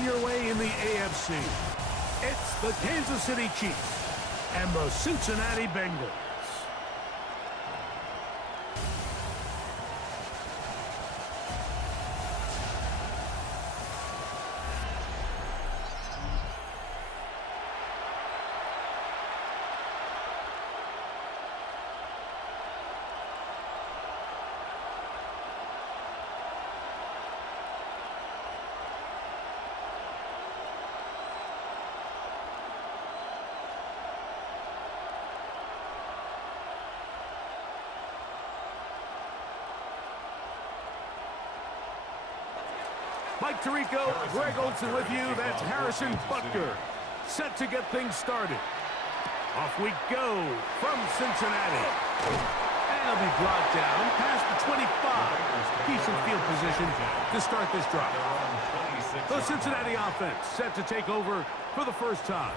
coming your way in the AFC. It's the Kansas City Chiefs and the Cincinnati Bengals. Mike Tirico, Greg Olson with you. That's Harrison Butker, set to get things started. Off we go from Cincinnati. And it'll be brought down past the 25. Decent field position to start this drive. The Cincinnati offense set to take over for the first time.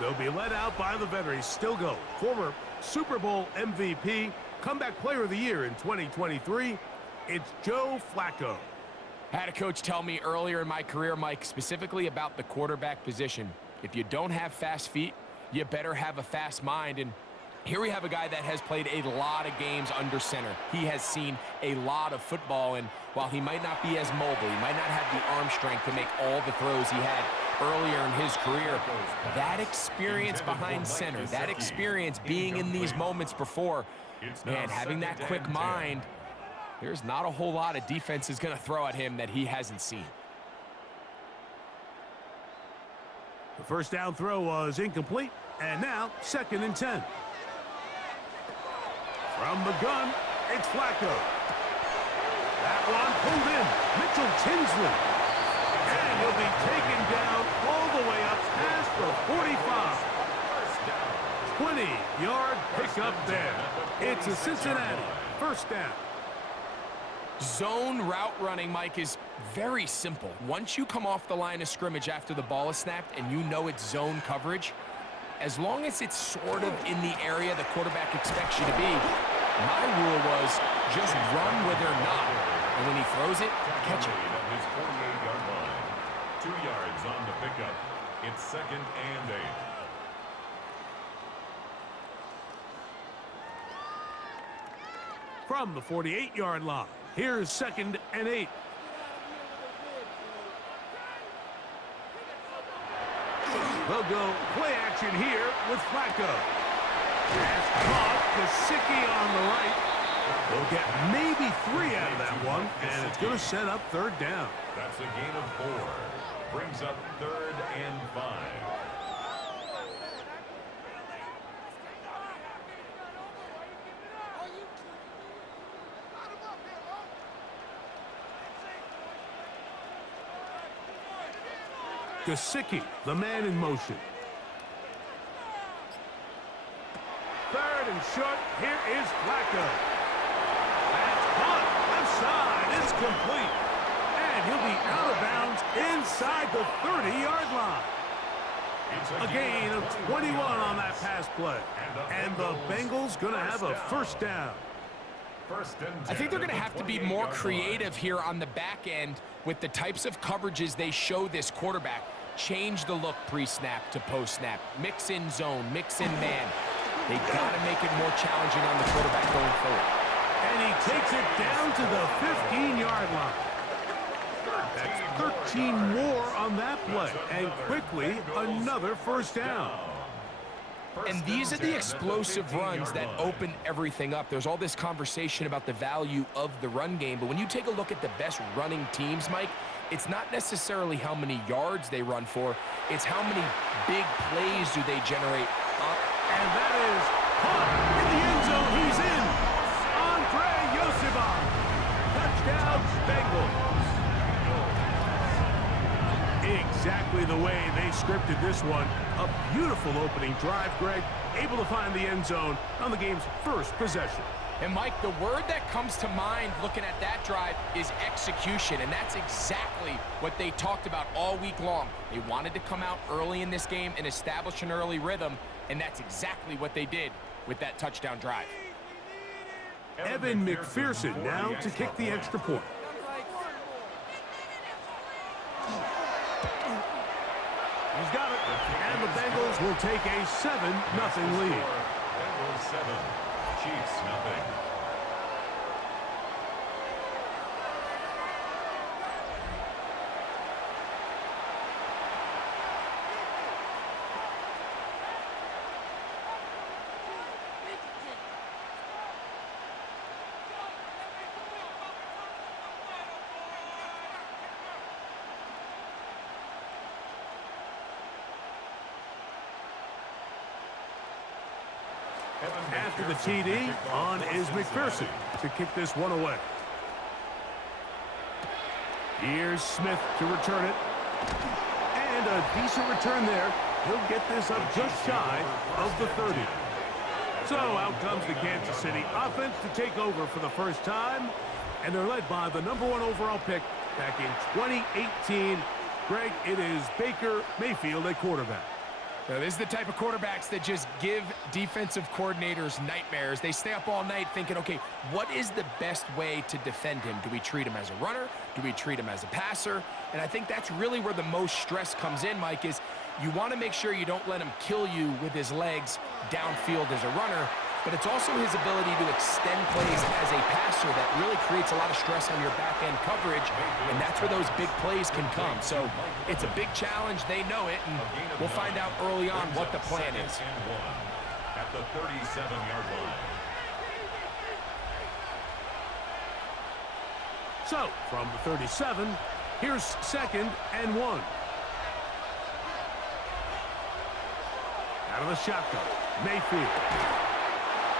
They'll be led out by the veteran. Still go. Former Super Bowl MVP, comeback player of the year in 2023. It's Joe Flacco. I had a coach tell me earlier in my career, Mike, specifically about the quarterback position. If you don't have fast feet, you better have a fast mind. And here we have a guy that has played a lot of games under center. He has seen a lot of football, and while he might not be as mobile, he might not have the arm strength to make all the throws he had earlier in his career, that experience behind center, that experience being in these moments before, man, having that quick mind, there's not a whole lot of defense is going to throw at him that he hasn't seen. The first down throw was incomplete, and now 2nd and 10. From the gun, it's Flacco. That one pulled in. Mitchell Tinsley. And he'll be taken down all the way up past the 45. 20-yard pickup there. It's a Cincinnati first down. Zone route running, Mike, is very simple. Once you come off the line of scrimmage after the ball is snapped and you know it's zone coverage, as long as it's sort of in the area the quarterback expects you to be, my rule was just run with or not. And when he throws it, catch it. His 48-yard line. 2 yards on the pickup. It's 2nd and 8. From the 48-yard line, here's 2nd and 8. They'll go play action here with Flacco. Pass caught, Gesicki on the right. They'll get maybe 3 out of that one, and it's going to set up 3rd down. That's a gain of 4. Brings up 3rd and 5. Gesicki, the man in motion. 3rd and short. Here is Flacco. That's caught. Left side. It's complete. And he'll be out of bounds inside the 30-yard line. A gain of 21 on that pass play. And the Bengals going to have a first down. I think they're going to have to be more creative here on the back end with the types of coverages they show this quarterback. Change the look pre-snap to post-snap. Mix in zone, mix in man. They got to make it more challenging on the quarterback going forward. And he takes it down to the 15-yard line. That's 13 more on that play. And quickly, another first down. And these are the explosive runs that open everything up. There's all this conversation about the value of the run game, but when you take a look at the best running teams, Mike, it's not necessarily how many yards they run for, it's how many big plays do they generate up. And that is caught in the end zone. He's in. Andre Yosibon. Touchdown, Bengals. Exactly the way they scripted this one. A beautiful opening drive, Greg. Able to find the end zone on the game's first possession. And, Mike, the word that comes to mind looking at that drive is execution, and that's exactly what they talked about all week long. They wanted to come out early in this game and establish an early rhythm, and that's exactly what they did with that touchdown drive. Evan McPherson now to kick the extra point. He's got it. And the Bengals will take a 7-0 lead. Bengals 7, Chiefs 0. After the TD, on is McPherson to kick this one away. Here's Smith to return it. And a decent return there. He'll get this up just shy of the 30. So out comes the Kansas City offense to take over for the first time. And they're led by the #1 overall pick back in 2018. Greg, it is Baker Mayfield at quarterback. Now, this is the type of quarterbacks that just give defensive coordinators nightmares. They stay up all night thinking, okay, what is the best way to defend him? Do we treat him as a runner? Do we treat him as a passer? And I think that's really where the most stress comes in, Mike, is you want to make sure you don't let him kill you with his legs downfield as a runner, but it's also his ability to extend plays as a passer that really creates a lot of stress on your back-end coverage, and that's where those big plays can come. So it's a big challenge. They know it, and we'll find out early on what the plan is. At the 37-yard line. So, from the 37, here's 2nd and 1. Out of the shotgun, Mayfield.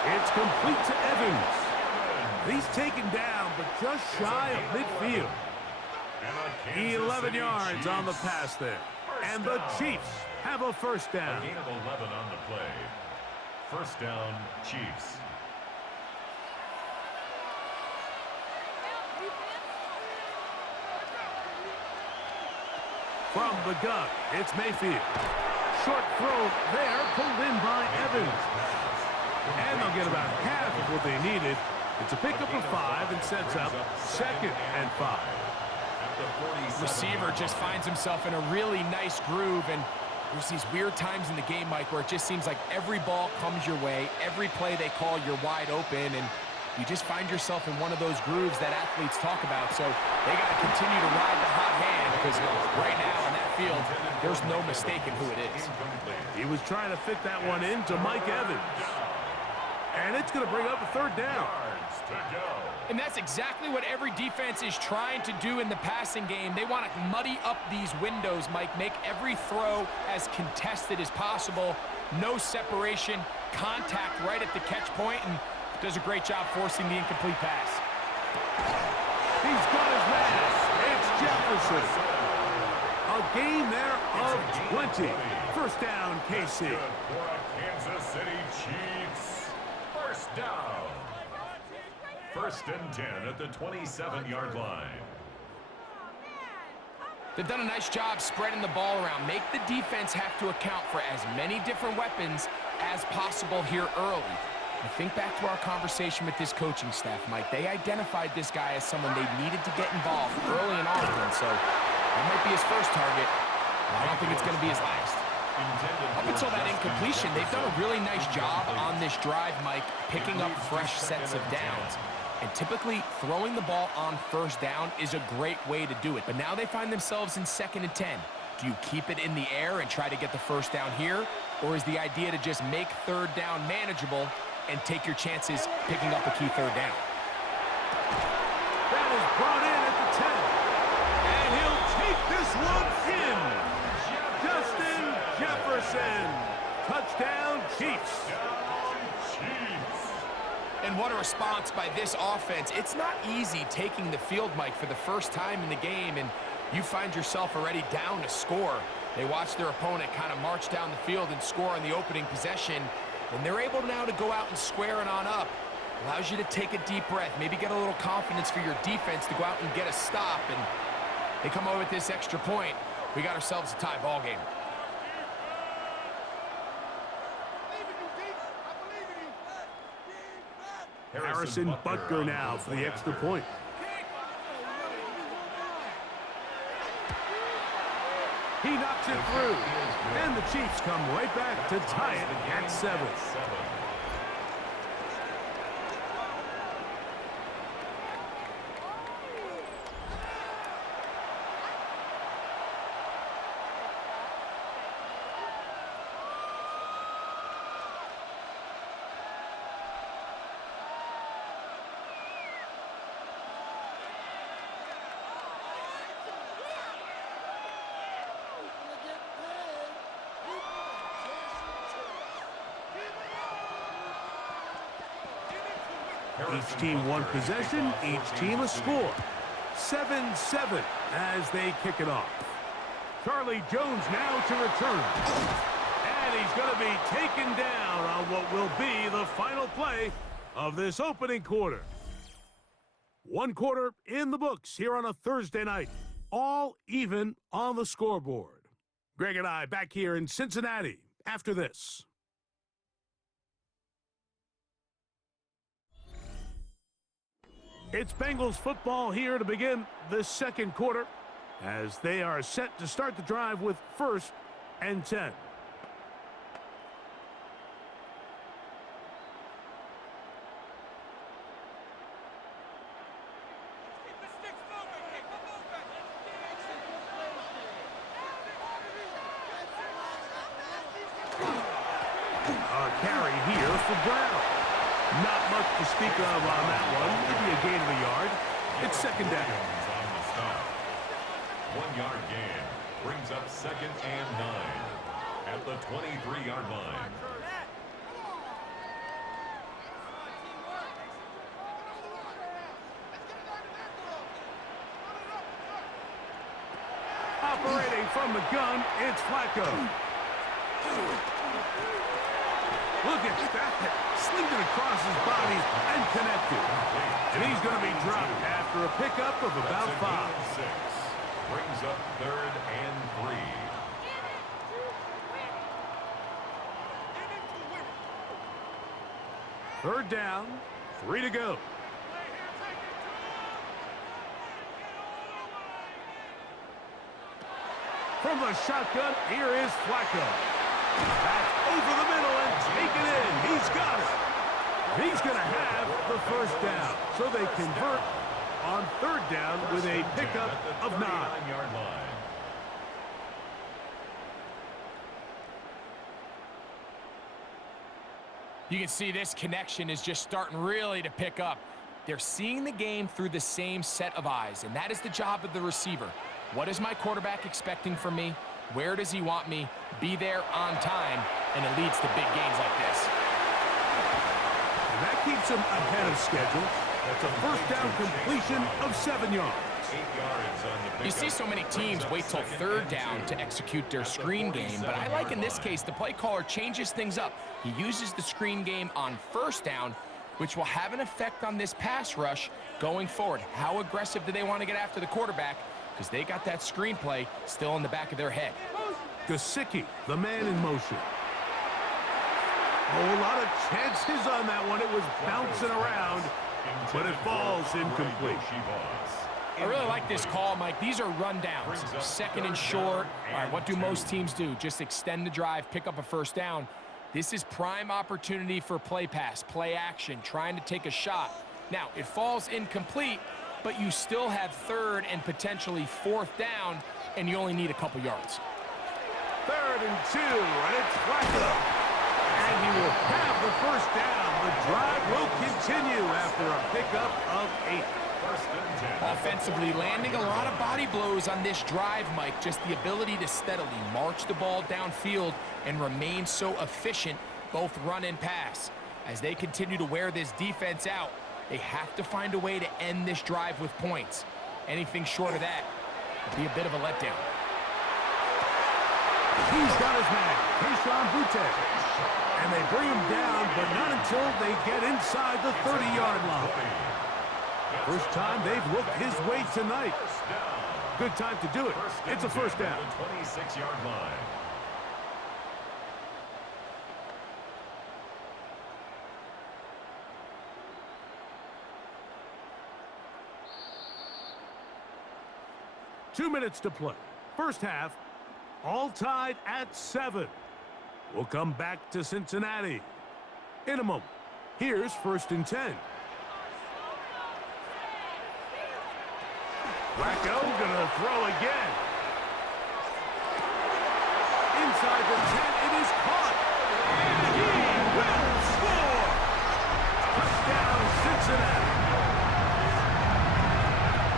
It's complete to Evans. He's taken down, but just shy of midfield. 11 yards on the pass there. And the Chiefs have a first down. A gain of 11 on the play. First down, Chiefs. From the gun, it's Mayfield. Short throw there, pulled in by Evans. And they'll get about half of what they needed. It's a pickup of 5 and sets up 2nd and 5. Receiver just finds himself in a really nice groove, and there's these weird times in the game, Mike, where it just seems like every ball comes your way, every play they call, you're wide open, and you just find yourself in one of those grooves that athletes talk about. So they got to continue to ride the hot hand, because right now in that field, there's no mistaking who it is. He was trying to fit that one into Mike Evans. And it's going to bring up a 3rd down. And that's exactly what every defense is trying to do in the passing game. They want to muddy up these windows, Mike, make every throw as contested as possible. No separation, contact right at the catch point, and does a great job forcing the incomplete pass. He's got his man. It's Jefferson. A gain there of 20. First down, KC. For a Kansas City Chiefs. First down. 1st and 10 at the 27-yard line. They've done a nice job spreading the ball around. Make the defense have to account for as many different weapons as possible here early. I think back to our conversation with this coaching staff, Mike. They identified this guy as someone they needed to get involved early and often, so that might be his first target. I don't think it's going to be his last. Up until that incompletion, they've done a really nice job on this drive, Mike, picking up fresh sets of downs. And typically, throwing the ball on 1st down is a great way to do it. But now they find themselves in 2nd and 10. Do you keep it in the air and try to get the 1st down here? Or is the idea to just make 3rd down manageable and take your chances picking up a key 3rd down? That is brought in at the 10. And he'll take this one in. Justin Jefferson. Touchdown, Chiefs. And what a response by this offense. It's not easy taking the field, Mike, for the first time in the game, and you find yourself already down to score. They watch their opponent kind of march down the field and score on the opening possession, and they're able now to go out and square it on up. Allows you to take a deep breath, maybe get a little confidence for your defense to go out and get a stop, and they come over with this extra point. We got ourselves a tie ball game. Harrison Butker now for the extra point. He knocks it through. And the Chiefs come right back to tie it at 7. Each team one possession, each team a score. 7-7 as they kick it off. Charlie Jones now to return. And he's going to be taken down on what will be the final play of this opening quarter. One quarter in the books here on a Thursday night. All even on the scoreboard. Greg and I back here in Cincinnati after this. It's Bengals football here to begin the second quarter as they are set to start the drive with 1st and 10. A carry here for Brown. Not much to speak of on that one. Maybe a gain of a yard. It's 2nd down. 1 yard gain brings up 2nd and 9 at the 23-yard line. Operating from the gun, it's Flacco. Look at that. Slinged it across his body and connected. And he's going to be dropped after a pickup of about 5. 6 brings up 3rd and 3. Third down, 3 to go. From the shotgun, here is Flacco. Back over the middle and taken in. He's got it. He's going to have the 1st down. So they convert on 3rd down with a pickup of 9. Yard line. You can see this connection is just starting really to pick up. They're seeing the game through the same set of eyes, and that is the job of the receiver. What is my quarterback expecting from me? Where does he want me? Be there on time, and it leads to big gains like this. And that keeps him ahead of schedule. That's a 1st down completion of 7 yards. 8 yards on the pickup. You see so many teams wait till 3rd down to execute their screen game, but I like in this case the play caller changes things up. He uses the screen game on 1st down, which will have an effect on this pass rush going forward. How aggressive do they want to get after the quarterback? Because they got that screenplay still in the back of their head. Gesicki, the man in motion. Oh, a lot of chances on that one. It was bouncing around, but it falls incomplete. I really like this call, Mike. These are rundowns. 2nd and short. All right, what do most teams do? Just extend the drive, pick up a 1st down. This is prime opportunity for play pass, play action, trying to take a shot. Now, it falls incomplete, but you still have 3rd and potentially 4th down, and you only need a couple yards. 3rd and 2, and it's Flacco. And he will have the 1st down. The drive will continue after a pickup of 8. 1st and 10. Offensively, landing a lot of body blows on this drive, Mike. Just the ability to steadily march the ball downfield and remain so efficient, both run and pass. As they continue to wear this defense out, they have to find a way to end this drive with points. Anything short of that would be a bit of a letdown. He's got his man, Keyshawn Boutte. And they bring him down, but not until they get inside the 30-yard line. First time they've looked his way tonight. Good time to do it. It's a 1st down. 26-yard line. Two minutes to play. First half, All tied at 7. We'll come back to Cincinnati in a moment. Here's 1st and 10. Flacco gonna throw again. Inside the 10, it is caught. And he will score. Touchdown, Cincinnati.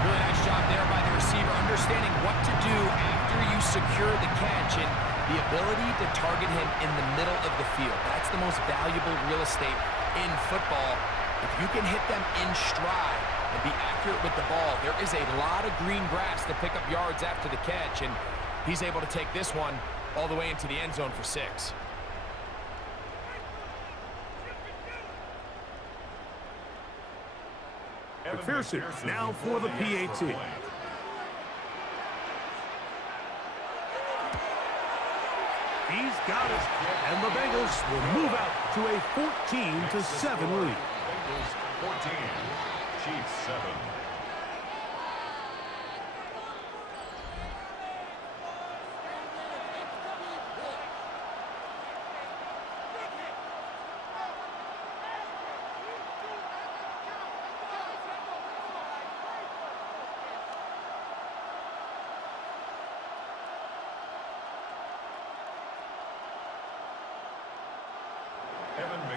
Really nice job there by the receiver, understanding what to do after you secure the catch and the ability to target him in the middle of the field. That's the most valuable real estate in football. If you can hit them in stride and be accurate with the ball, there is a lot of green grass to pick up yards after the catch, and he's able to take this one all the way into the end zone for 6. McPherson now for the PAT. He's got it, and the Bengals will move out to a 14-7 lead. Bengals 14, Chiefs 7.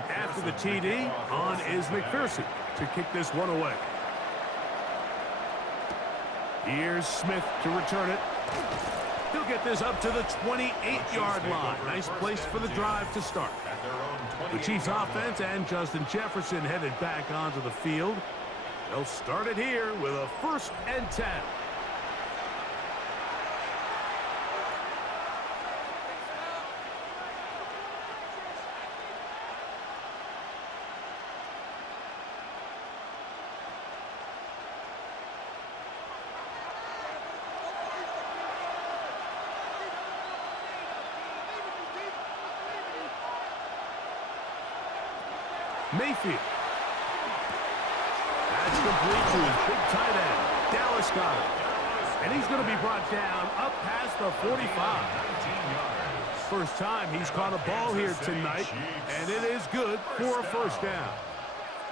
After the TD, on is McPherson to kick this one away. Here's Smith to return it. He'll get this up to the 28-yard line. Nice place for the drive to start. The Chiefs offense and Justin Jefferson headed back onto the field. They'll start it here with a 1st and 10. Mayfield. That's complete to his big tight end, Dallas Goedert. And he's going to be brought down up past the 45. First time he's caught a ball here tonight, and it is good for a 1st down.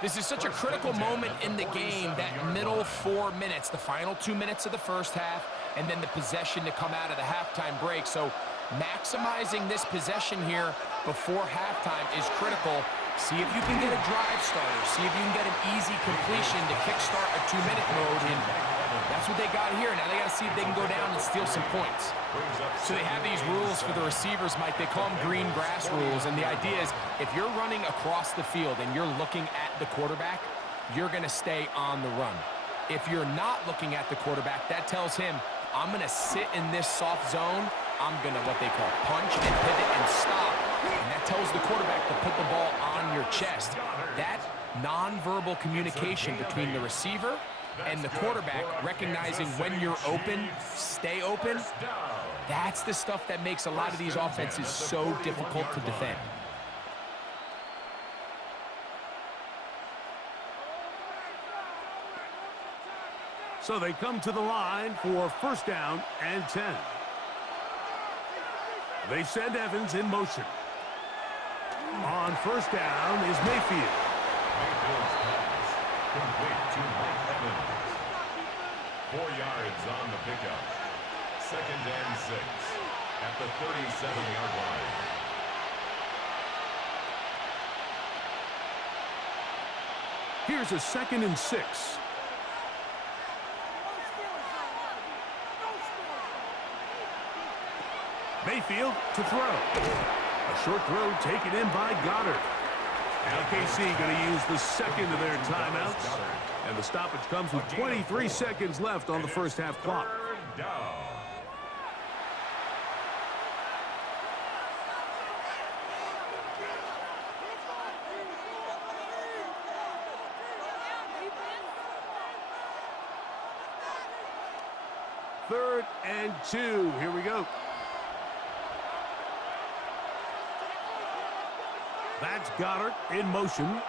This is such a critical moment in the game, that middle 4 minutes, the final 2 minutes of the first half, and then the possession to come out of the halftime break. So maximizing this possession here before halftime is critical. See if you can get a drive starter. See if you can get an easy completion to kickstart a 2-minute mode. And that's what they got here. Now they got to see if they can go down and steal some points. So they have these rules for the receivers, Mike. They call them green grass rules. And the idea is if you're running across the field and you're looking at the quarterback, you're going to stay on the run. If you're not looking at the quarterback, that tells him, I'm going to sit in this soft zone. I'm going to what they call punch and pivot and stop. And that tells the quarterback to put the ball on your chest. That nonverbal communication between the receiver and the quarterback, recognizing when you're open, stay open, that's the stuff that makes a lot of these offenses so difficult to defend. So they come to the line for 1st down and 10. They send Evans in motion. On 1st down is Mayfield. Mayfield's pass complete to Mike Evans. 4 yards on the pickup. 2nd and 6 at the 37-yard line. Here's a 2nd and 6. Mayfield to throw. A short throw taken in by Goddard. Now KC going to use the 2nd of their timeouts. And the stoppage comes with 23 seconds left on the first half clock. 3rd down. Third and 2. Here we go. That's Goddard in motion.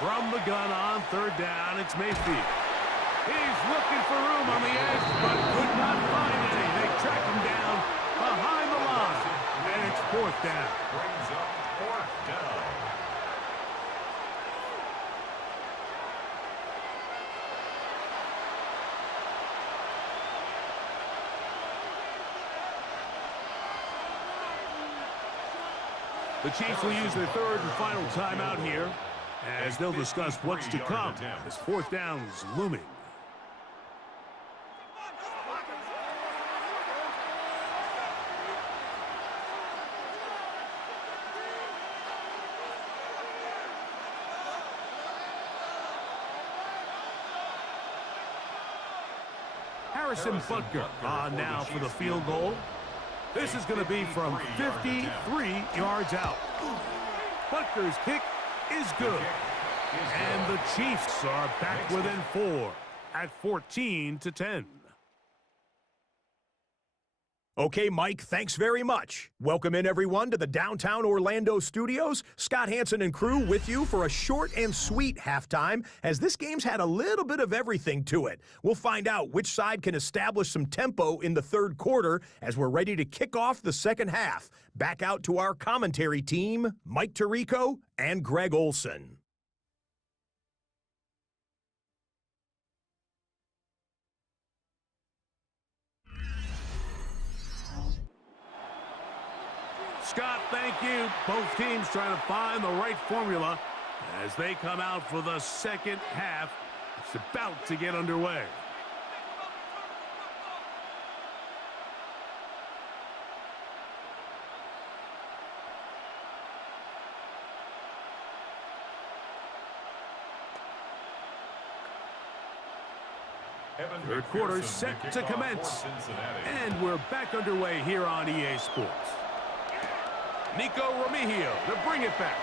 From the gun on 3rd down, it's Mayfield. He's looking for room on the edge, but could not The Chiefs will use their third and final timeout here as they'll discuss what's to come as fourth down's looming. Harrison Butker on now for the field goal. This is going to be from 53 yards out. Butker's kick is good. And the Chiefs are back within 4 at 14-10. Okay, Mike, thanks very much. Welcome in, everyone, to the downtown Orlando studios. Scott Hansen and crew with you for a short and sweet halftime, as this game's had a little bit of everything to it. We'll find out which side can establish some tempo in the third quarter as we're ready to kick off the second half. Back out to our commentary team, Mike Tirico and Greg Olson. Scott, thank you. Both teams trying to find the right formula as they come out for the second half. It's about to get underway. Third quarter set to commence. And we're back underway here on EA Sports. Nico Remigio to bring it back.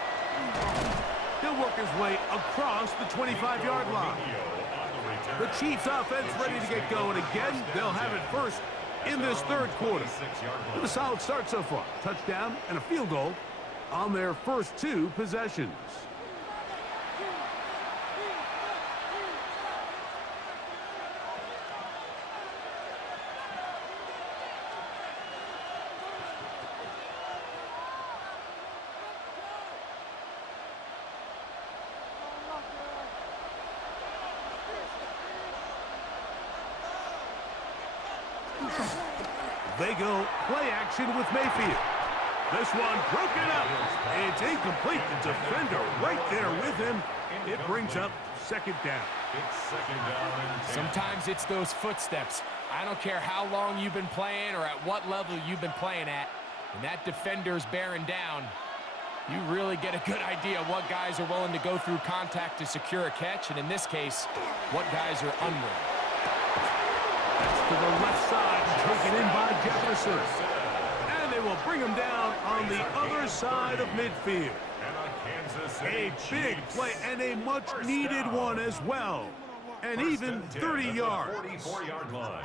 He'll work his way across the 25-yard line. The Chiefs offense ready to get going again. They'll have it first in this third quarter. With a solid start so far. Touchdown and a field goal on their first 2 possessions. They go play action with Mayfield. This one broken up. It's incomplete. The defender right there with him. It brings up second down. Sometimes it's those footsteps. I don't care how long you've been playing or at what level you've been playing at. When that defender's bearing down, you really get a good idea of what guys are willing to go through contact to secure a catch, and in this case, what guys are unwilling. To the left side, taken in by Jefferson. And they will bring him down on the other side of midfield. A big play and a much-needed one as well. And even 30 yards. 44-yard line.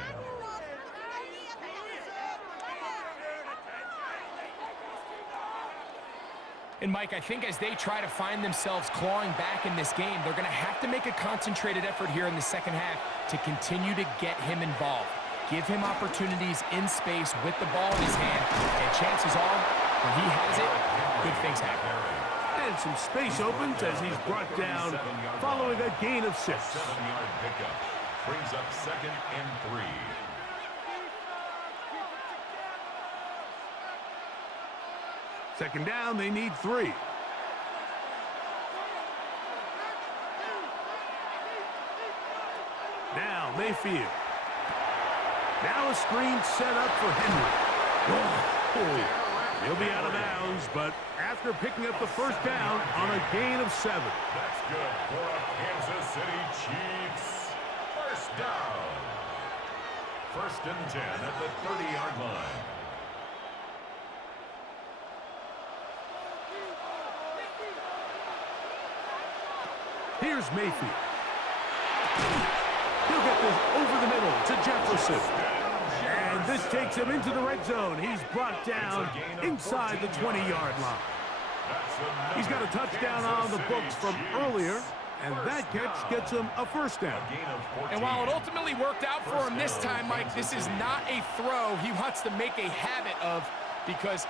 And Mike, I think as they try to find themselves clawing back in this game, they're going to have to make a concentrated effort here in the second half to continue to get him involved. Give him opportunities in space with the ball in his hand, and chances are, when he has it, good things happen. And some space opens as he's brought down following a gain of 6. 7-yard pickup brings up 2nd and 3. Second down, they need 3. Now Mayfield. Now a screen set up for Henry. Oh, he'll be out of bounds, but after picking up the first down on a gain of 7. That's good for a Kansas City Chiefs. First down. 1st and 10 at the 30-yard line. Here's Mayfield. He'll get this over the middle to Jefferson. And this takes him into the red zone. He's brought down inside the 20-yard line. He's got a touchdown on the books from earlier, and that catch gets him a first down. And while it ultimately worked out for him this time, Mike, this is not a throw he wants to make a habit of, because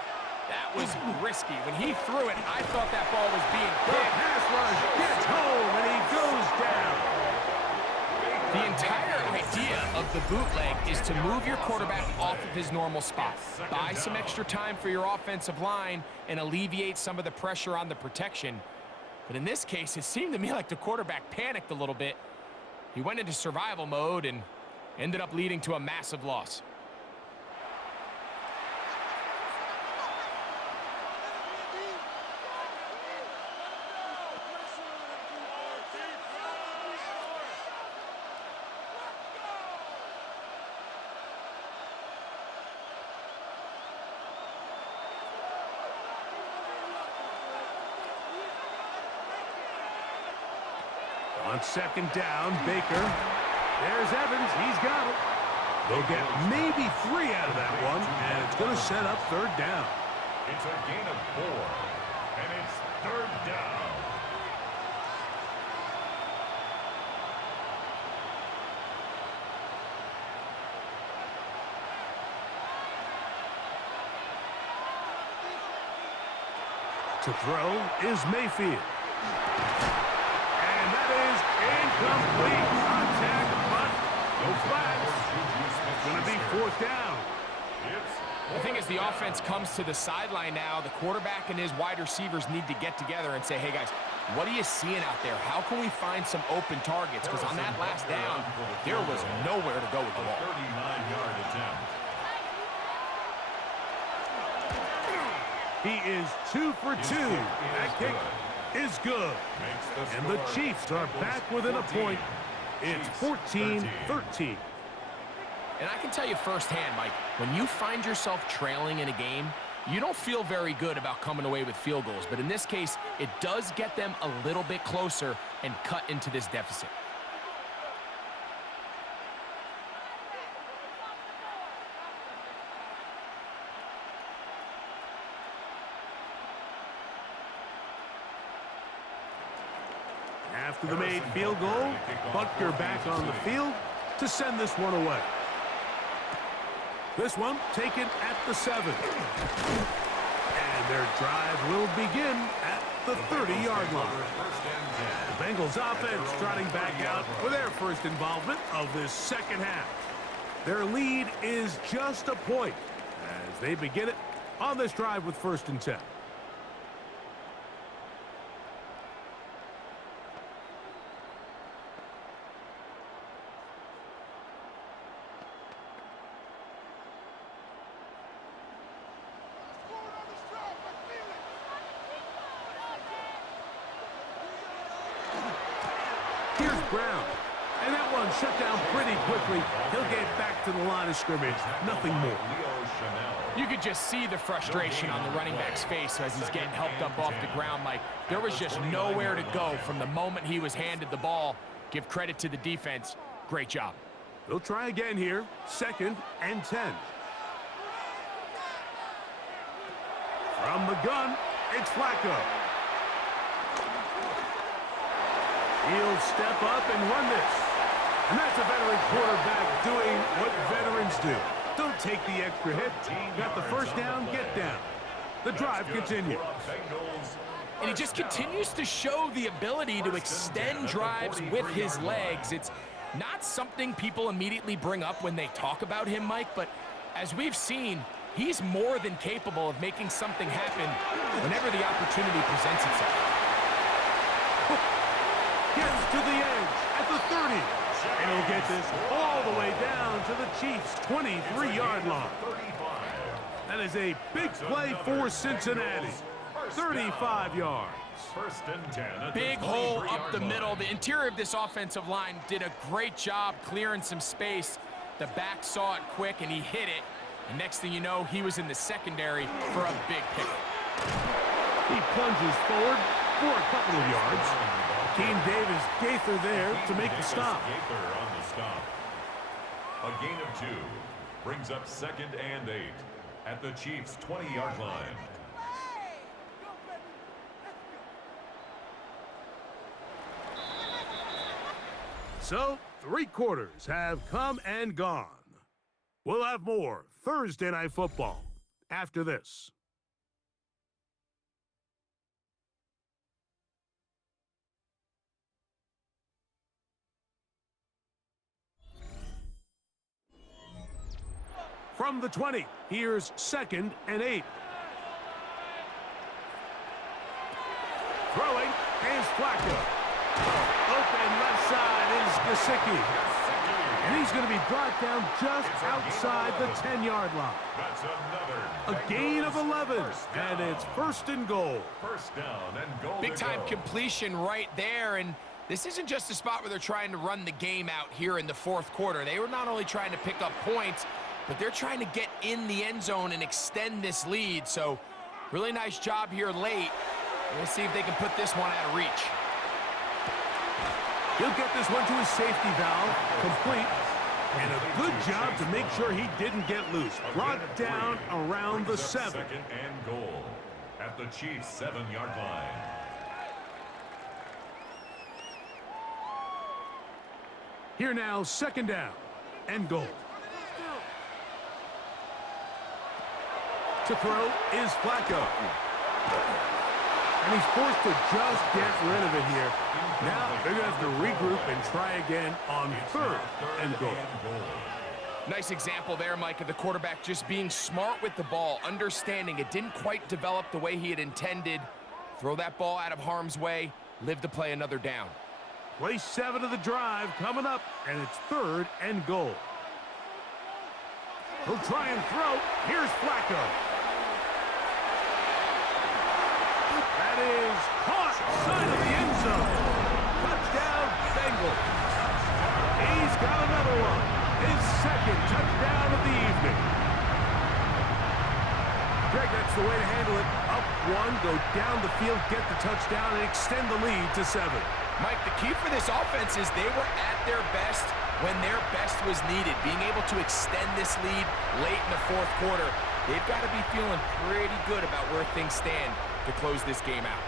that was risky. When he threw it, I thought that ball was being The picked. pass rush gets home, and he goes down. The entire idea of the bootleg is to move your quarterback off of his normal spot. Buy some extra time for your offensive line and alleviate some of the pressure on the protection. But in this case, it seemed to me like the quarterback panicked a little bit. He went into survival mode and ended up leading to a massive loss. On second down, Baker. There's Evans. He's got it. They'll get maybe 3 out of that one, and it's going to set up third down. It's a gain of 4, and it's third down. To throw is Mayfield. And that is incomplete. Contact, but no flags. It's going to be fourth down. The thing is, the offense comes to the sideline now. The quarterback and his wide receivers need to get together and say, hey, guys, what are you seeing out there? How can we find some open targets? Because on that last down, there was nowhere to go with the ball. 39-yard attempt. He is 2 for 2. That kick is good. And the Chiefs are back within a point. It's 14-13. And I can tell you firsthand, Mike, when you find yourself trailing in a game, you don't feel very good about coming away with field goals. But in this case, it does get them a little bit closer and cut into this deficit. After the made field goal, Butker back on the field to send this one away. This one taken at the 7. And their drive will begin at the 30-yard line. The Bengals offense trotting back out for their first involvement of this second half. Their lead is just a point as they begin it on this drive with 1st and 10. Here's Brown. And that one shut down pretty quickly. He'll get back to the line of scrimmage. Nothing more. You could just see the frustration on the running back's face as he's getting helped up off the ground, Mike. There was just nowhere to go from the moment he was handed the ball. Give credit to the defense. Great job. They'll try again here. 2nd and 10. From the gun, it's Flacco. He'll step up and run this. And that's a veteran quarterback doing what veterans do. Don't take the extra hit. Got the first down, get down. The drive continues. And he just continues to show the ability to extend drives with his legs. It's not something people immediately bring up when they talk about him, Mike, but as we've seen, he's more than capable of making something happen whenever the opportunity presents itself. Gets to the edge at the 30. And he'll get this all the way down to the Chiefs' 23-yard line. That is a big play for Cincinnati. 35 yards. Big hole up the middle. The interior of this offensive line did a great job clearing some space. The back saw it quick, and he hit it. And next thing you know, he was in the secondary for a big pickup. He plunges forward for a couple of yards. Keem Davis Gaither there to make the stop. Gaither on the stop. A gain of 2 brings up 2nd and 8 at the Chiefs' 20-yard line. So, 3 quarters have come and gone. We'll have more Thursday Night Football after this. From the 20, here's 2nd and 8. Throwing is Flacco. Open left side is Gesicki. And he's going to be brought down just outside the 10-yard line. That's another A gain of 11, and it's 1st and goal. First down and goal. Big-time completion right there, and this isn't just a spot where they're trying to run the game out here in the 4th quarter. They were not only trying to pick up points, but they're trying to get in the end zone and extend this lead. So really nice job here late. We'll see if they can put this one out of reach. He'll get this one to his safety valve, complete, and a good job to make sure he didn't get loose. Brought down around the 7. 2nd and goal at the Chiefs' 7-yard line. Here now, 2nd down and goal. To throw is Flacco. And he's forced to just get rid of it here. Now they're going to have to regroup and try again on 3rd and goal. Nice example there, Mike, of the quarterback just being smart with the ball, understanding it didn't quite develop the way he had intended. Throw that ball out of harm's way, live to play another down. Play 7 of the drive coming up, and it's 3rd and goal. He'll try and throw. Here's Flacco. That is caught, side of the end zone. Touchdown, Bengals. He's got another one. His 2nd touchdown of the evening. Greg, that's the way to handle it. Up 1, go down the field, get the touchdown, and extend the lead to 7. Mike, the key for this offense is they were at their best when their best was needed. Being able to extend this lead late in the 4th quarter, they've got to be feeling pretty good about where things stand to close this game out.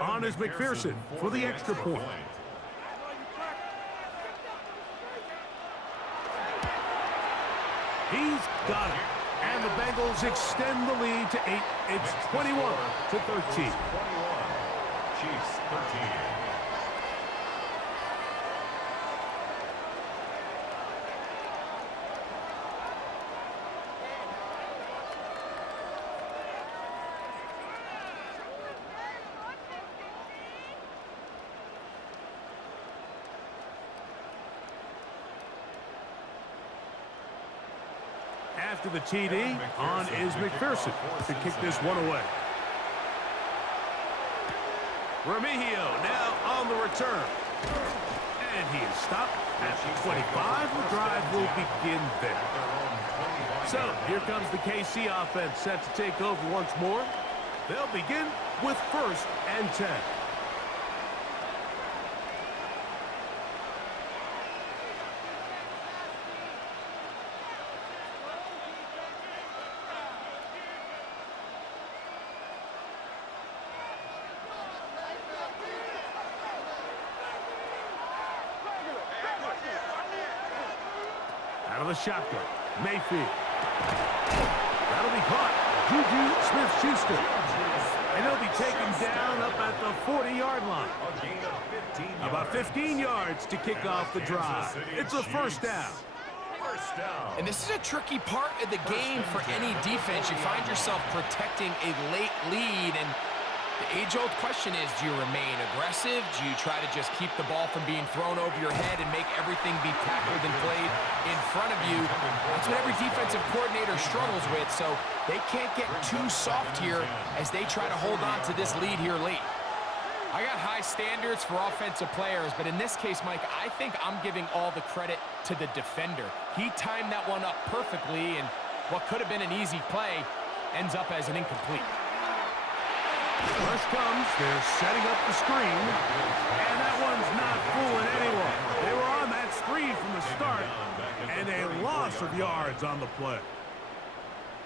On is McPherson for the extra point. He's got it. And the Bengals extend the lead to 8. It's 21 to 13. 21. Chiefs 13. After the TD, on is McPherson to kick this one away. Remigio now on the return. And he is stopped at the 25. The drive will begin there. So here comes the KC offense set to take over once more. They'll begin with 1st and 10. Out of the shotgun, Mayfield. That'll be caught. Juju Smith-Schuster. And he'll be taken down up at the 40-yard line. About 15 yards to kick off the drive. It's a 1st down. And this is a tricky part of the game for any defense. You find yourself protecting a late lead, and the age-old question is, do you remain aggressive? Do you try to just keep the ball from being thrown over your head and make everything be tackled and played in front of you? That's what every defensive coordinator struggles with, so they can't get too soft here as they try to hold on to this lead here late. I got high standards for offensive players, but in this case, Mike, I think I'm giving all the credit to the defender. He timed that one up perfectly, and what could have been an easy play ends up as an incomplete. Rush comes, they're setting up the screen, and that one's not fooling anyone. They were on that screen from the start, and a loss of yards on the play.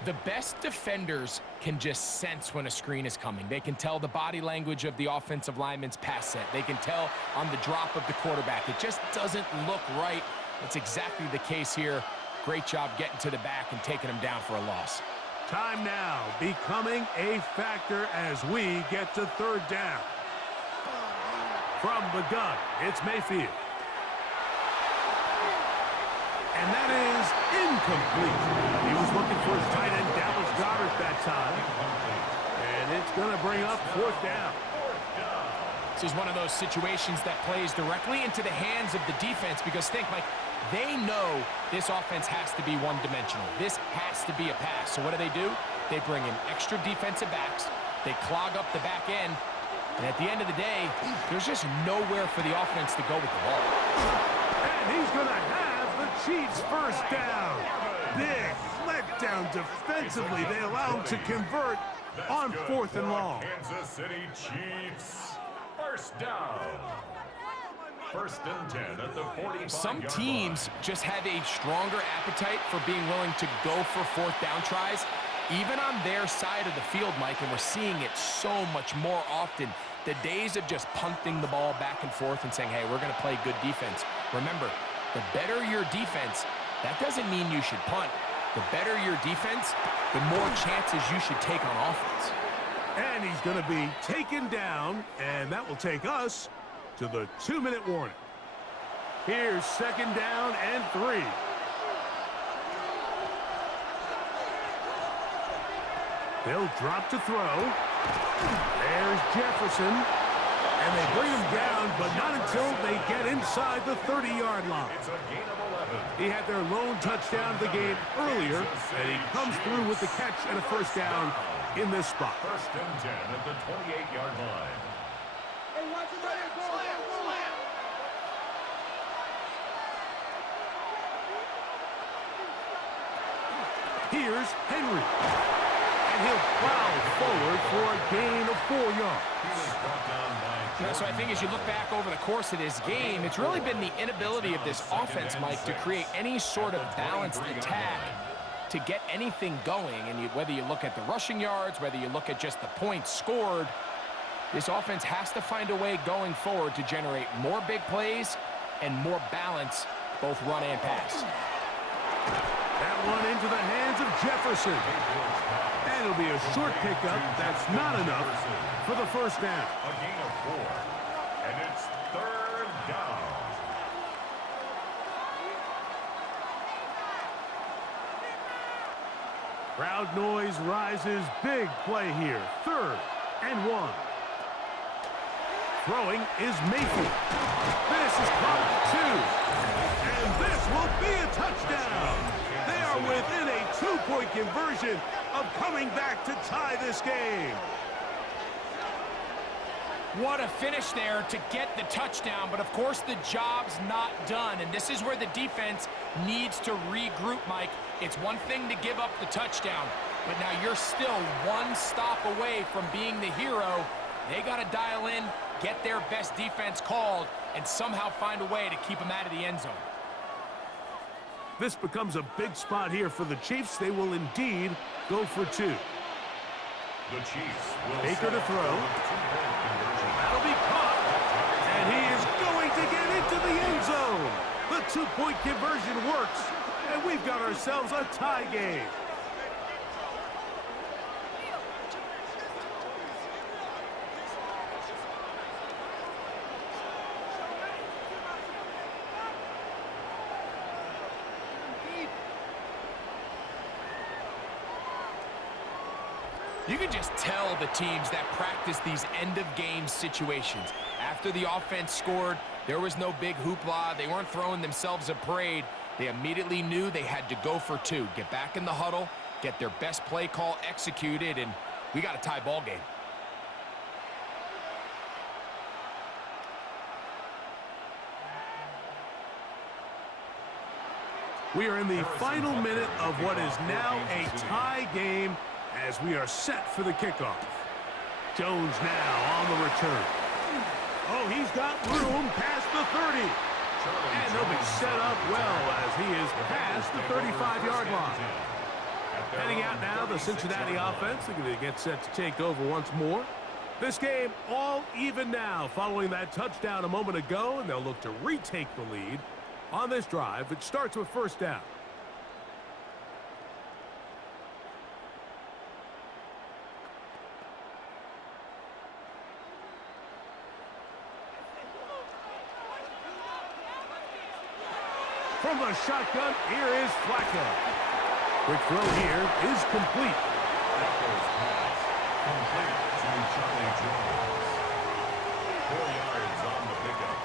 The best defenders can just sense when a screen is coming. They can tell the body language of the offensive lineman's pass set. They can tell on the drop of the quarterback. It just doesn't look right. That's exactly the case here. Great job getting to the back and taking them down for a loss. Time now becoming a factor as we get to 3rd down. From the gun, it's Mayfield. And that is incomplete. He was looking for his tight end, Dallas Goedert, that time. And it's going to bring up 4th down. This is one of those situations that plays directly into the hands of the defense because think, like, they know this offense has to be one-dimensional. This has to be a pass. So what do? They bring in extra defensive backs. They clog up the back end. And at the end of the day, there's just nowhere for the offense to go with the ball. And he's going to have the Chiefs first down. Big letdown defensively. They allow him to convert on 4th and long. Kansas City Chiefs. First down. 1st and 10 at the 45-yard Some teams just have a stronger appetite for being willing to go for 4th down tries, even on their side of the field, Mike, and we're seeing it so much more often. The days of just punting the ball back and forth and saying, hey, we're going to play good defense. Remember, the better your defense, that doesn't mean you should punt. The better your defense, the more chances you should take on offense. And he's going to be taken down, and that will take us to the 2-minute warning. Here's 2nd down and 3. They'll drop to throw. There's Jefferson. And they bring him down, but not until they get inside the 30-yard line. It's a gain of 11. He had their lone touchdown of the game earlier, and he comes through with the catch and a 1st down in this spot. 1st and 10 at the 28-yard line. Here's Henry. And he'll plow forward for a gain of 4 yards. So I think as you look back over the course of this game, it's really been the inability of this offense, Mike, to create any sort of balanced attack to get anything going. And whether you look at the rushing yards, whether you look at just the points scored, this offense has to find a way going forward to generate more big plays and more balance, both run and pass. That one into the hands of Jefferson. And it'll be a short pickup. That's not enough for the 1st down. A gain of 4. And it's 3rd down. Crowd noise rises. Big play here. 3rd and 1. Throwing is Mayfield. This is caught 2. And this will be a touchdown. They are within a 2-point conversion of coming back to tie this game. What a finish there to get the touchdown, but of course the job's not done, and this is where the defense needs to regroup, Mike. It's one thing to give up the touchdown, but now you're still one stop away from being the hero. They got to dial in, get their best defense called, and somehow find a way to keep them out of the end zone. This becomes a big spot here for the Chiefs. They will indeed go for 2. The Chiefs will Baker to throw. That'll be caught. And he is going to get into the end zone. The 2-point conversion works. And we've got ourselves a tie game. You can just tell the teams that practice these end-of-game situations. After the offense scored, there was no big hoopla. They weren't throwing themselves a parade. They immediately knew they had to go for 2. Get back in the huddle, get their best play call executed, and we got a tie ball game. We are in the final minute of what is now a tie game as we are set for the kickoff. Jones now on the return. Oh, he's got room past the 30. And he'll be set up well as he is past the 35-yard line. Heading out now, the Cincinnati offense. They're going to get set to take over once more. This game all even now following that touchdown a moment ago, and they'll look to retake the lead on this drive. It starts with 1st down. From the shotgun, here is Flacco. Quick throw here is complete. Flacco's pass complete to Charlie Jones. 4 yards on the pickup.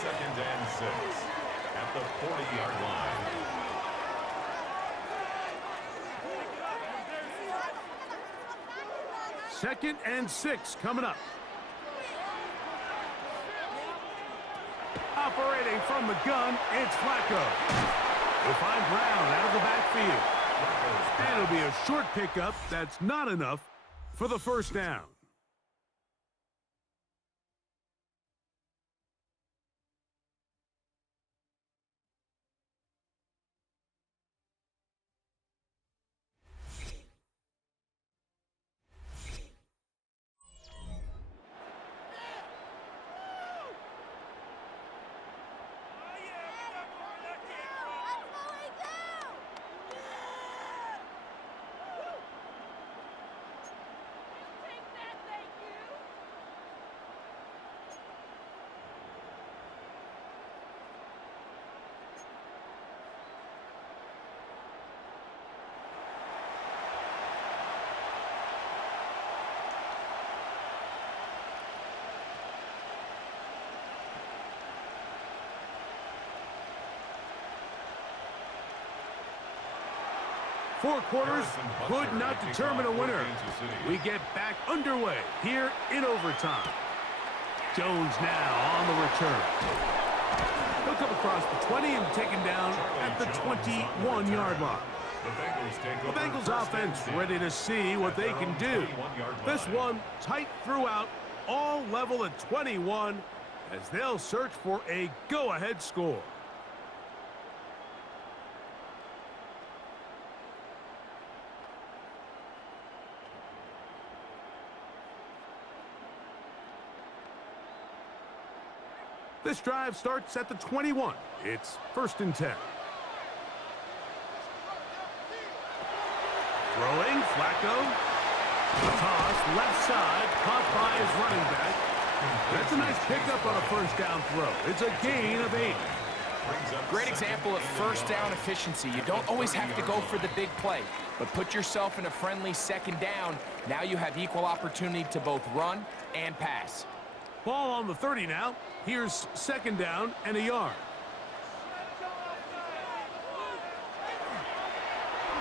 2nd and 6 at the 40-yard line. Second and 6 coming up. Operating from the gun, it's Flacco. He'll find Brown out of the backfield. And it'll be a short pickup that's not enough for the first down. Four quarters could not determine a winner. We get back underway here in overtime. Jones now on the return. He'll come across the 20 and taken down at the 21-yard line. The Bengals offense ready to see what they can do. This one tight throughout, all level at 21 as they'll search for a go-ahead score. This drive starts at the 21. It's 1st and 10. Throwing, Flacco. Toss, left side, caught by his running back. That's a nice pickup on a first down throw. It's a gain of 8. Great example of first down efficiency. You don't always have to go for the big play, but put yourself in a friendly 2nd down. Now you have equal opportunity to both run and pass. Ball on the 30 now. Here's 2nd down and a yard.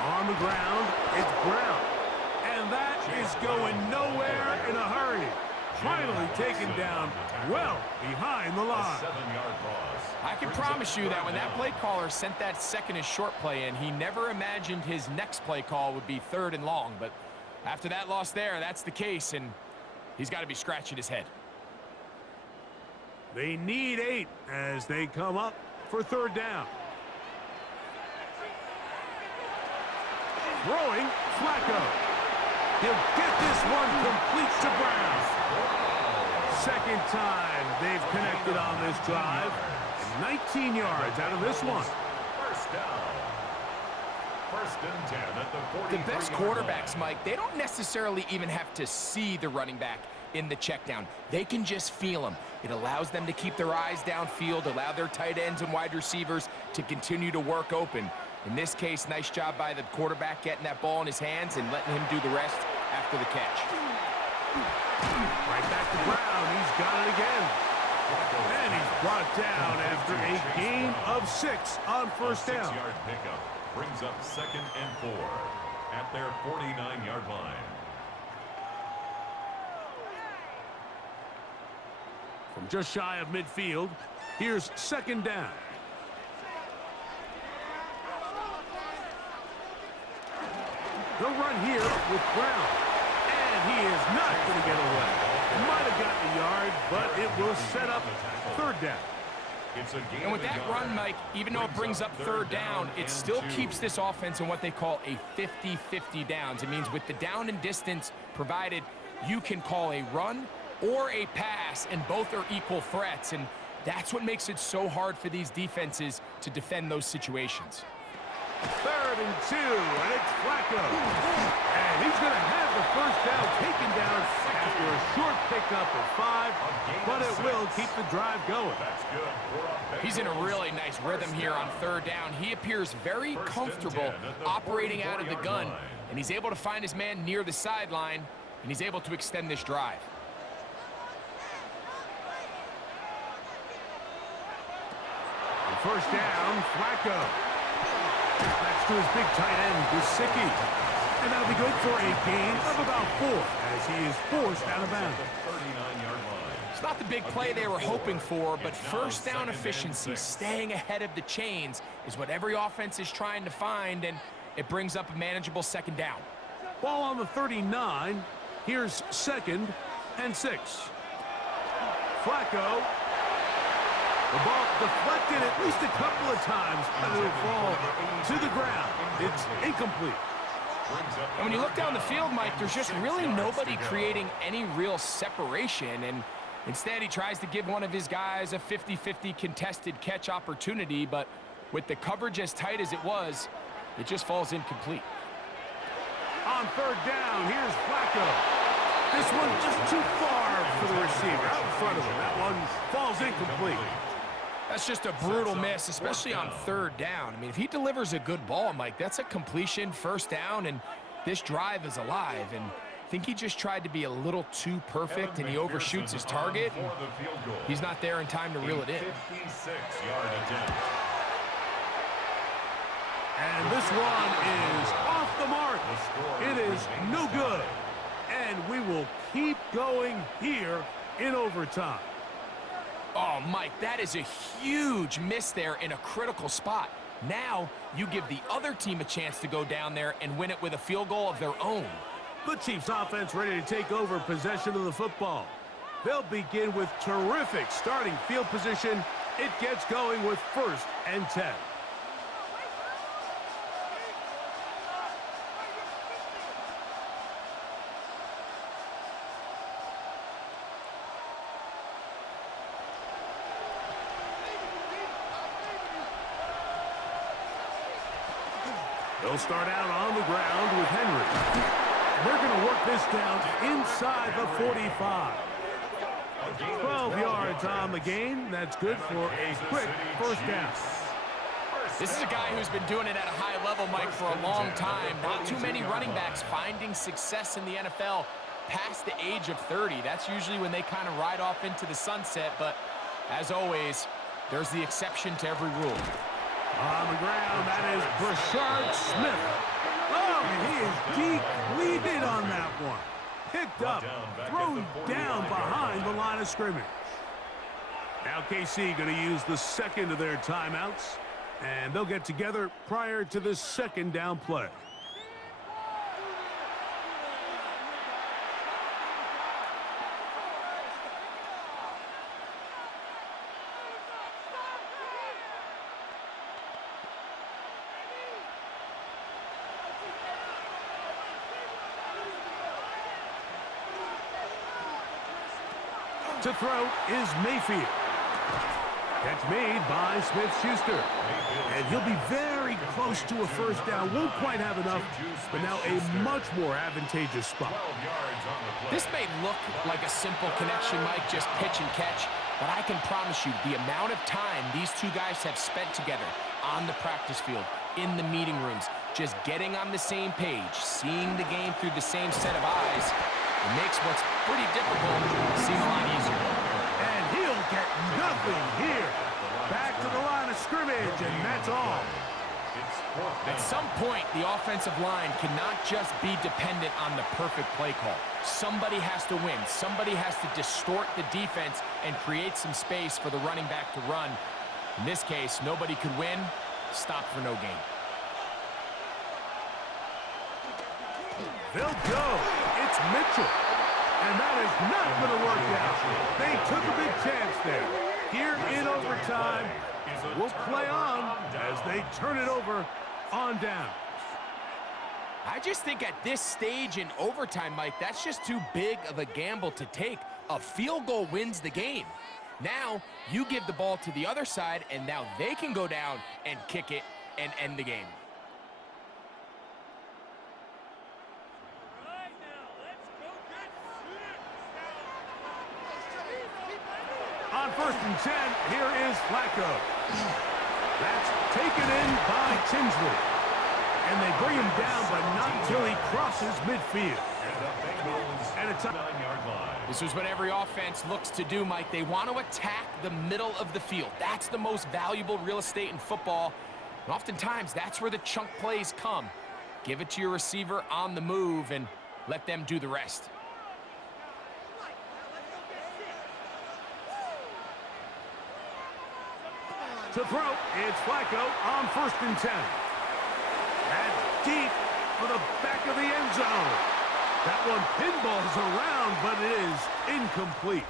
On the ground, it's Brown. And that is going nowhere in a hurry. Finally taken down well behind the line. 7-yard cross. I can promise you that when that play caller sent that second and short play in, he never imagined his next play call would be 3rd and long. But after that loss there, that's the case, and he's got to be scratching his head. They need 8 as they come up for 3rd down. Throwing, Flacco. He'll get this one complete to Brown. 2nd time they've connected on this drive. 19 yards out of this one. 1st down. 1st and 10 at the 40. The best quarterbacks, Mike, they don't necessarily even have to see the running back in the check down. They can just feel him. It allows them to keep their eyes downfield, allow their tight ends and wide receivers to continue to work open. In this case, nice job by the quarterback getting that ball in his hands and letting him do the rest after the catch. Right back to Brown. He's got it again. And he's brought down after a gain of 6 on 1st down. 6-yard pickup brings up 2nd and 4 at their 49-yard line. From just shy of midfield, here's 2nd down. They'll run here with Brown. And he is not going to get away. Might have gotten a yard, but it will set up 3rd down. And with that run, Mike, even though it brings up 3rd down, it still keeps this offense in what they call a 50-50 downs. It means with the down and distance provided, you can call a run or a pass, and both are equal threats. And that's what makes it so hard for these defenses to defend those situations. 3rd and 2, and it's Flacco. And he's going to have the first down taken down after a short pickup of 5, but it will keep the drive going. He's in a really nice rhythm here on 3rd down. He appears very comfortable operating out of the gun, and he's able to find his man near the sideline, and he's able to extend this drive. And 1st down, Flacco. That's to his big tight end, Gesicki. And that'll be good for a gain of about 4 as he is forced out of bounds. It's not the big play they were hoping for, but 1st down efficiency, staying ahead of the chains, is what every offense is trying to find, and it brings up a manageable 2nd down. Ball on the 39. Here's 2nd and 6. Flacco. The ball deflected at least a couple of times, but it'll fall to the ground. It's incomplete. And when you look down the field, Mike, there's just really nobody creating any real separation, and instead he tries to give one of his guys a 50-50 contested catch opportunity, but with the coverage as tight as it was, it just falls incomplete. On 3rd down, here's Flacco. This one just too far for the receiver out in front of him. That one falls incomplete. That's just a brutal miss, especially on 3rd down. I mean, if he delivers a good ball, Mike, that's a completion, 1st down, and this drive is alive. And I think he just tried to be a little too perfect, and he overshoots his target. He's not there in time to reel it in. And this one is off the mark. It is no good. And we will keep going here in overtime. Oh, Mike, that is a huge miss there in a critical spot. Now you give the other team a chance to go down there and win it with a field goal of their own. The Chiefs offense ready to take over possession of the football. They'll begin with terrific starting field position. It gets going with 1st and 10. They'll start out on the ground with Henry. They're going to work this down inside the 45. 12 yards on the gain. That's good for a quick 1st down. This is a guy who's been doing it at a high level, Mike, for a long time. Not too many running backs finding success in the NFL past the age of 30. That's usually when they kind of ride off into the sunset, but as always, there's the exception to every rule. On the ground, that is Brashard Smith. Oh, and he is depleted on that one. Picked up, thrown down behind the line of scrimmage. Now KC going to use the 2nd of their timeouts, and they'll get together prior to the 2nd down play. To throw is Mayfield. Catch made by Smith-Schuster. And he'll be very close to a 1st down. Won't quite have enough, but now a much more advantageous spot. This may look like a simple connection, Mike, just pitch and catch, but I can promise you the amount of time these two guys have spent together on the practice field, in the meeting rooms, just getting on the same page, seeing the game through the same set of eyes, it makes what's pretty difficult seem a lot easier. And he'll get nothing here. Back to the line of scrimmage, and that's all. At some point, the offensive line cannot just be dependent on the perfect play call. Somebody has to win. Somebody has to distort the defense and create some space for the running back to run. In this case, nobody could win. Stop for no gain. They'll go. It's Mitchell. And that is not going to work out. They took a big chance there. Here in overtime, we'll play on as they turn it over on down. I just think at this stage in overtime, Mike, that's just too big of a gamble to take. A field goal wins the game. Now, you give the ball to the other side, and now they can go down and kick it and end the game. first and 10, here is Flacco. That's taken in by Tinsley. And they bring him down, but not until he crosses midfield. And it's 9-yard line. This is what every offense looks to do, Mike. They want to attack the middle of the field. That's the most valuable real estate in football. And oftentimes, that's where the chunk plays come. Give it to your receiver on the move and let them do the rest. to throw. It's Flacco on first and 10. That's deep for the back of the end zone. That one pinballs around, but it is incomplete.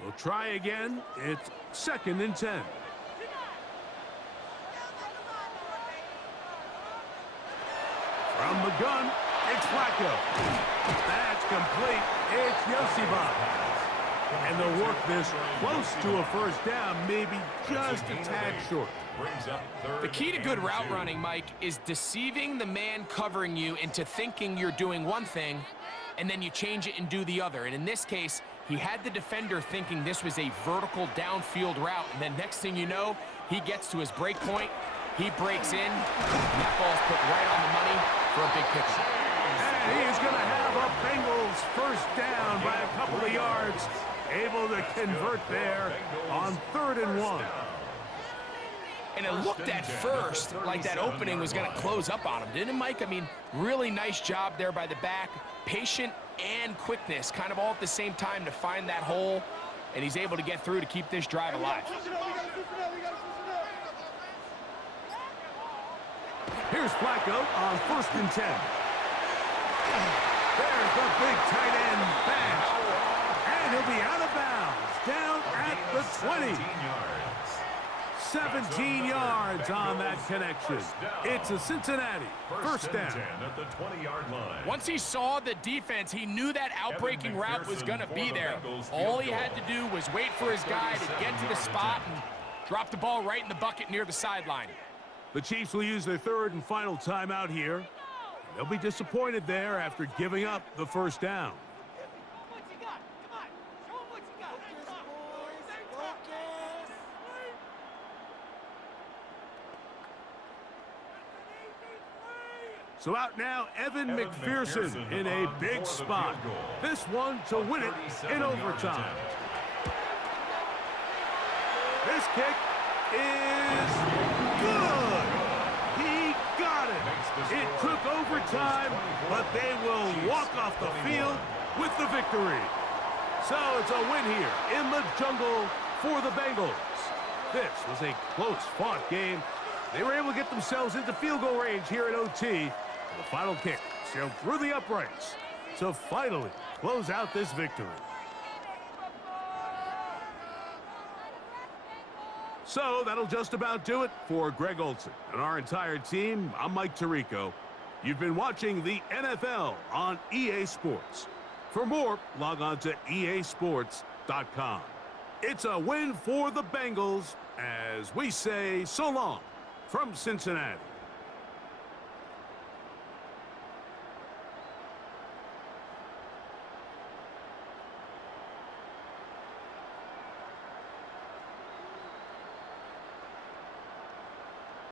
They'll try again. It's second and 10. From the gun, it's Flacco. That's complete. It's Yosibov. And they'll work this close to a first down, maybe just a tad short. The key to good route running, Mike, is deceiving the man covering you into thinking you're doing one thing, and then you change it and do the other. And in this case, he had the defender thinking this was a vertical downfield route, and then next thing you know, he gets to his break point, he breaks in, and that ball's put right on the money for a big pickup. And he is going to have a Bengals first down by a couple of yards, able to convert there on 3rd and 1. And it looked at first like that opening was going to close up on him, didn't it, Mike? I mean, really nice job there by the back. Patient and quickness, kind of all at the same time to find that hole, and he's able to get through to keep this drive alive. Here's Flacco on 1st and 10. There's the big tight end pass. And he'll be out of bounds, down at the 20. 17 yards on that connection. It's a Cincinnati first down. At the 20-yard line. Once he saw the defense, he knew that outbreaking route was going to be there. All he had to do was wait for his guy to get to the spot and drop the ball right in the bucket near the sideline. The Chiefs will use their 3rd and final timeout here. They'll be disappointed there after giving up the first down. So out now, Evan McPherson in a big spot. This one to win it in overtime. This kick is good. He got it. It took overtime, but they will walk off the field with the victory. So it's a win here in the jungle for the Bengals. This was a close-fought game. They were able to get themselves into field goal range here at OT. The final kick sailed through the uprights to finally close out this victory. So that'll just about do it for Greg Olson and our entire team. I'm Mike Tirico. You've been watching the NFL on EA Sports. For more, log on to easports.com. It's a win for the Bengals as we say so long from Cincinnati.